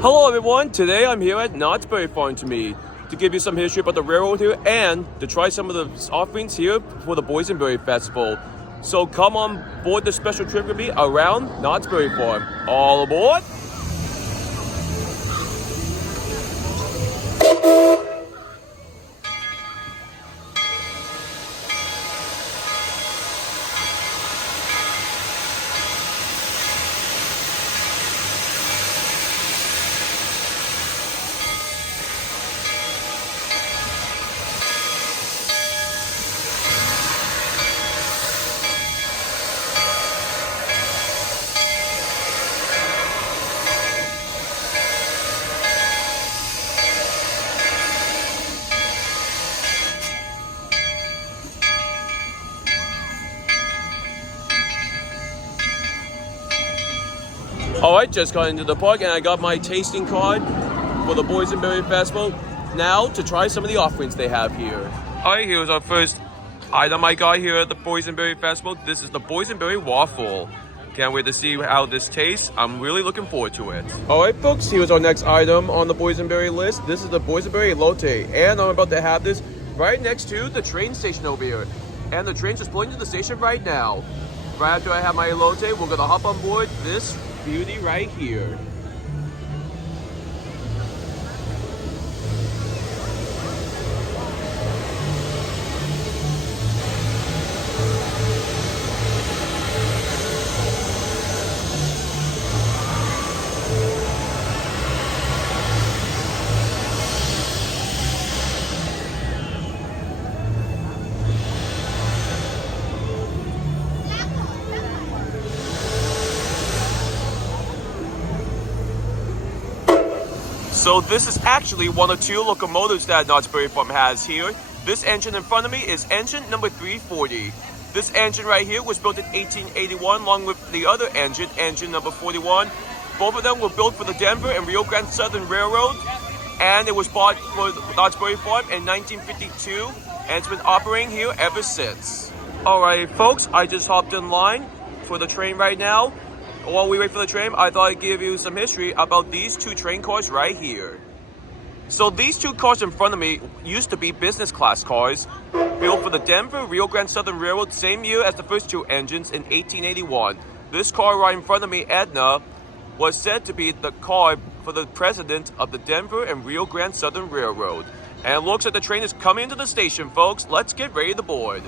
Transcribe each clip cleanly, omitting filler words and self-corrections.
Hello everyone, today I'm here at Knott's Farm to give you some history about the railroad here and to try some of the offerings here for the Boysenberry Festival. So come on board the special trip with me around Knott's Farm. All aboard! Alright, just got into the park and I got my tasting card for the Boysenberry Festival. Now to try some of the offerings they have here. Alright, here's our first item I got here at the Boysenberry Festival. This is the Boysenberry Waffle. Can't wait to see how this tastes. I'm really looking forward to it. Alright folks, here's our next item on the Boysenberry list. This is the Boysenberry Elote. And I'm about to have this right next to the train station over here. And the train's just pulling to the station right now. Right after I have my elote, we're gonna hop on board this beauty right here. So this is actually one of two locomotives that Knott's Farm has here. This engine in front of me is engine number 340. This engine right here was built in 1881 along with the other engine, engine number 41. Both of them were built for the Denver and Rio Grande Southern Railroad, and it was bought for Knott's Farm in 1952, and it's been operating here ever since. Alright folks, I just hopped in line for the train right now. While we wait for the train, I thought I'd give you some history about these two train cars right here. So these two cars in front of me used to be business class cars, built for the Denver Rio Grande Southern Railroad, same year as the first two engines in 1881. This car right in front of me, Edna, was said to be the car for the president of the Denver and Rio Grande Southern Railroad. And it looks like the train is coming into the station, folks. Let's get ready to board.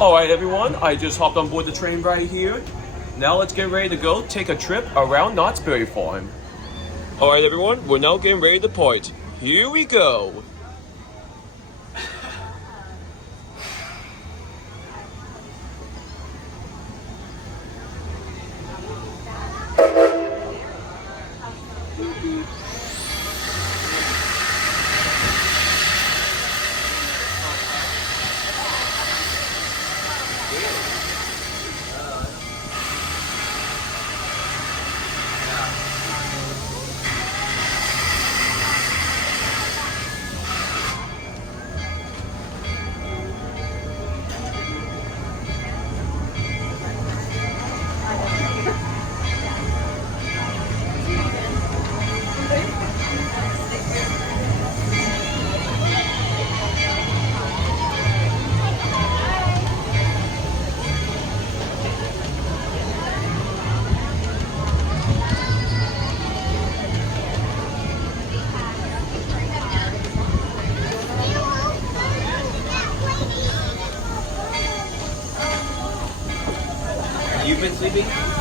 Alright everyone, I just hopped on board the train right here. Now let's get ready to go take a trip around Knott's Farm. Alright everyone, we're now getting ready to depart. Here we go.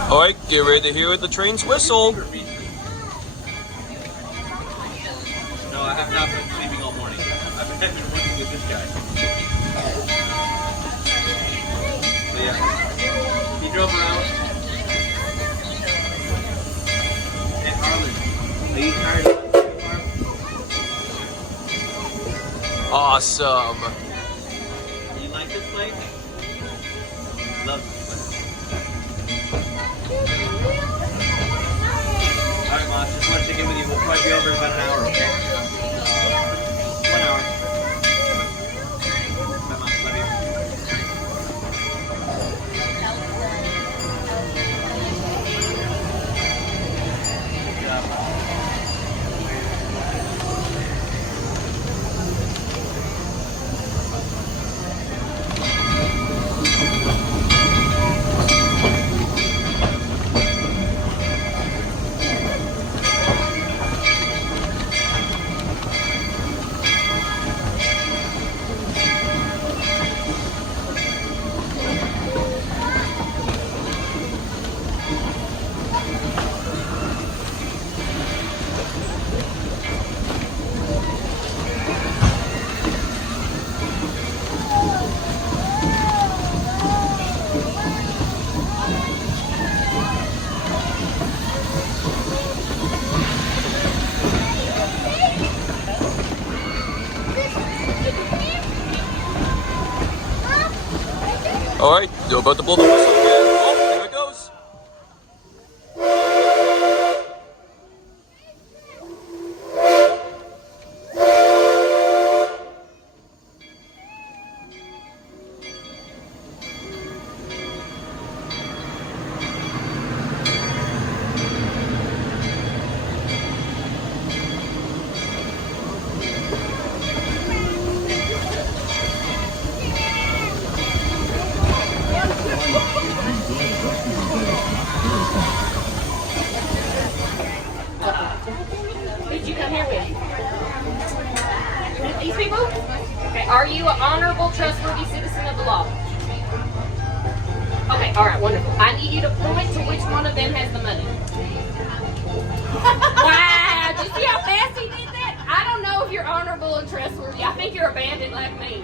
All right, get ready to hear the train's whistle. No, I have not been sleeping all morning. I've been working with this guy. So yeah, he drove around. Hey, Harlan, are you tired of the farm? Awesome. You like this place? Love this place. Alright, Mom, just want to check in with you. We'll probably be over in about an hour, okay? 1 hour. Bye, Mom. Love you. Good job. All right, you're about to blow the whistle again. Oh, there it goes. Who'd you come here with? These people? Okay. Are you an honorable, trustworthy citizen of the law? Okay, alright, wonderful. I need you to point to which one of them has the money. Wow, did you see how fast he did that? I don't know if you're honorable and trustworthy. I think you're a bandit like me.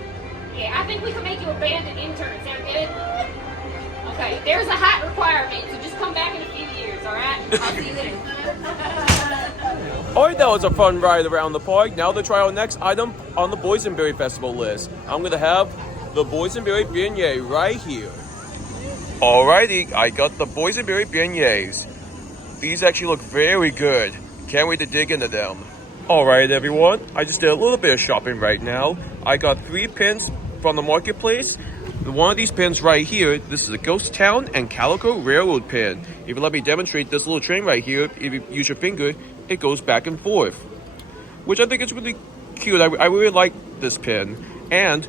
Yeah, I think we can make you a bandit intern. Sound good? Okay, there's a height requirement, so just come back in a few years, alright? I'll see you then. Alright, that was a fun ride around the park. Now to try our next item on the Boysenberry Festival list. I'm going to have the Boysenberry beignet right here. Alrighty, I got the Boysenberry beignets. These actually look very good. Can't wait to dig into them. Alright everyone, I just did a little bit of shopping right now. I got 3 pins from the marketplace. One of these pins right here, this is a Ghost Town and Calico Railroad pin. If you let me demonstrate this little train right here, if you use your finger, it goes back and forth. Which I think is really cute. I really like this pin. And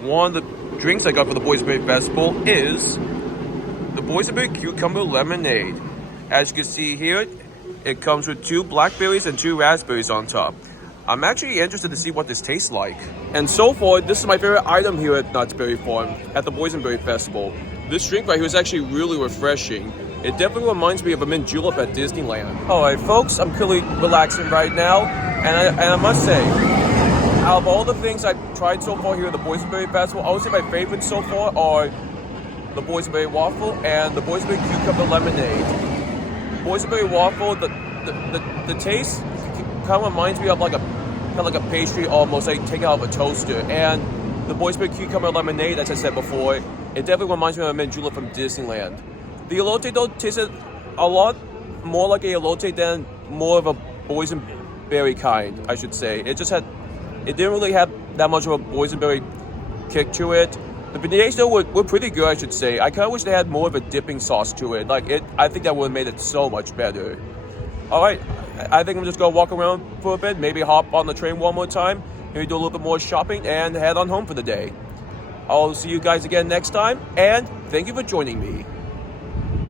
one of the drinks I got for the Boysenberry Festival is the Boysenberry Cucumber Lemonade. As you can see here, it comes with 2 blackberries and 2 raspberries on top. I'm actually interested to see what this tastes like. And so far, this is my favorite item here at Knott's Berry Farm at the Boysenberry Festival. This drink right here is actually really refreshing. It definitely reminds me of a mint julep at Disneyland. Alright folks, I'm currently relaxing right now, and I must say, out of all the things I've tried so far here at the Boysenberry Festival, I would say my favorites so far are the Boysenberry Waffle and the Boysenberry Cucumber Lemonade. Boysenberry Waffle, the taste kind of reminds me of like a pastry, almost like taken out of a toaster. And the Boysenberry Cucumber Lemonade, as I said before, it definitely reminds me of a mint julep from Disneyland. The elote though tasted a lot more like a elote than more of a boysenberry kind, I should say. It didn't really have that much of a boysenberry kick to it. The beignets though were pretty good, I should say. I kind of wish they had more of a dipping sauce to it. I think that would have made it so much better. Alright, I think I'm just going to walk around for a bit, maybe hop on the train one more time, maybe do a little bit more shopping, and head on home for the day. I'll see you guys again next time, and thank you for joining me.